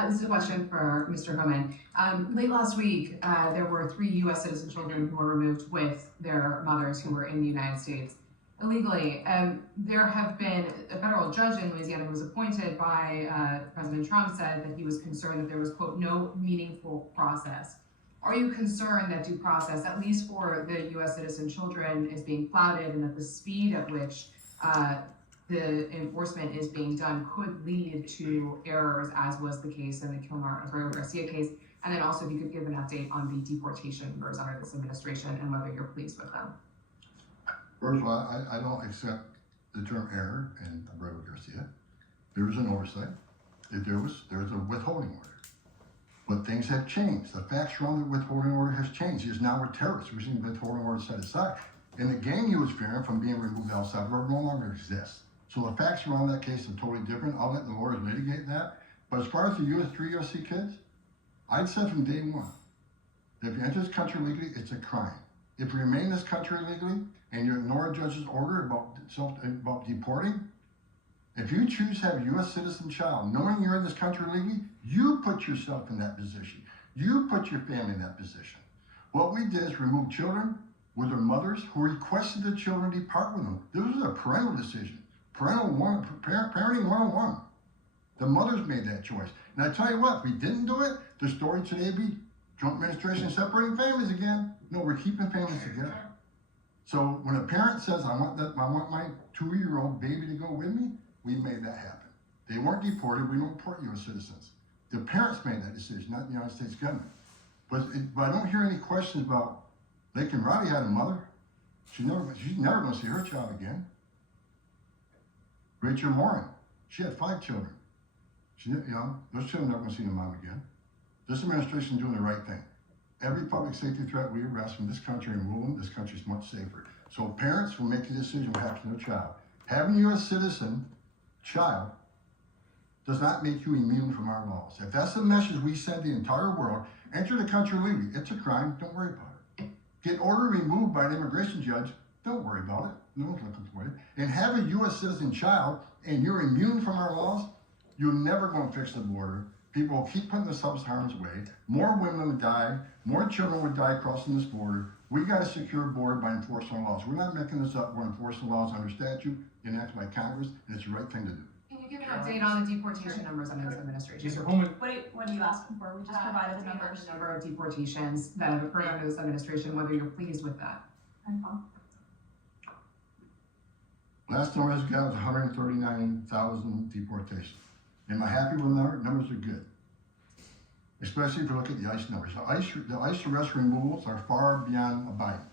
This is a question for Mr. Homan. Late last week, there were 3 U.S. citizen children who were removed with their mothers who were in the United States illegally. There have been a federal judge in Louisiana who was appointed by President Trump said that he was concerned that there was, quote, no meaningful process. Are you concerned that due process, at least for the U.S. citizen children, is being clouded and that the speed at which the enforcement is being done could lead to errors, as was the case in the Kilmar-Abreu-Garcia case? And then also, if you could give an update on the deportation numbers under this administration and whether you're pleased with them. First of all, I don't accept the term error in Abreu-Garcia. There was an oversight. There was a withholding order. But things have changed. The facts around the withholding order has changed. He is now a terrorist. We've seen the withholding order set aside. And the gang he was fearing from being removed to El Salvador no longer exists. So the facts around that case are totally different. I'll let the lawyers mitigate that. But as far as the 3 USC kids, I'd said from day one, that if you enter this country legally, it's a crime. If you remain in this country illegally and you ignore a judge's order about deporting, if you choose to have a U.S. citizen child, knowing you're in this country legally, you put yourself in that position. You put your family in that position. What we did is remove children with their mothers who requested the children depart with them. This was a parental decision. Parenting 101. The mothers made that choice. And I tell you what, if we didn't do it, the story today would be Trump administration separating families again. No, we're keeping families together. So when a parent says, I want my 2-year-old baby to go with me, we made that happen. They weren't deported. We don't deport U.S. citizens. The parents made that decision, not the United States government. But I don't hear any questions about Laken Riley had a mother. She's never going to see her child again. Rachel Morin, she had 5 children. Those children are never going to see their mom again. This administration is doing the right thing. Every public safety threat we arrest from this country and rule them, this country is much safer. So parents will make the decision what happens to their child. Having a U.S. citizen child does not make you immune from our laws. If that's the message we send the entire world, enter the country legally. It's a crime. Don't worry about it. Get order removed by an immigration judge. Don't worry about it. No one's looking for it. And have a U.S. citizen child, and you're immune from our laws, you're never going to fix the border. People will keep putting themselves in harm's way. More women would die. More children would die crossing this border. We got a secure border by enforcing our laws. We're not making this up. We're enforcing laws under statute enacted by Congress, and it's the right thing to do. Can you give an update on the deportation numbers under this administration? Mr. Homan. What are you asking for? We just provided the numbers. The number of deportations that have occurred under this administration, whether you're pleased with that. Last number I got was 139,000 deportations. Am I happy with the number? Numbers are good. Especially if you look at the ICE numbers. The ICE arrest removals are far beyond Biden.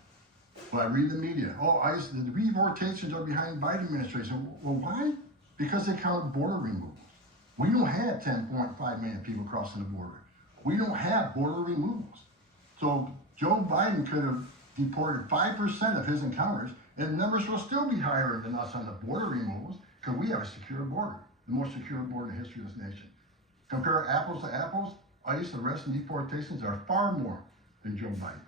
But I read the media. Oh, ICE, the deportations are behind Biden administration. Well, why? Because they count border removals. We don't have 10.5 million people crossing the border. We don't have border removals. So Joe Biden could have deported 5% of his encounters, and the numbers will still be higher than us on the border removals because we have a secure border, the most secure border in the history of this nation. Compare apples to apples, ICE arrests and deportations are far more than Joe Biden.